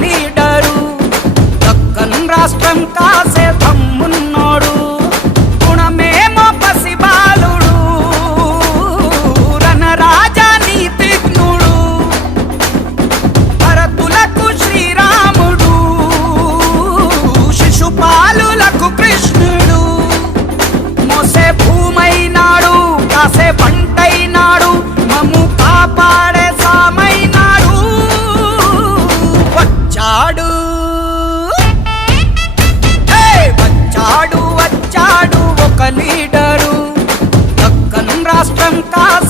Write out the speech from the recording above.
Leader, Deccan రాష్ట్రం కాసే దమ్మున్నోడు, గుణమేమో పసిబాలుడు, రణరాజా నీతిజ్ఞుడు, భరతులకు శ్రీరాముడు, శిశుపాలులకు కృష్ణుడు, మోసే భూమైనాడు, కాసే పంటైనాడు, మమ్ము కాపాడే సామైనాడు. వచ్చాడు వచ్చాడు వచ్చాడు ఒక లీడరు, దక్కన్ రాష్ట్రం కాసే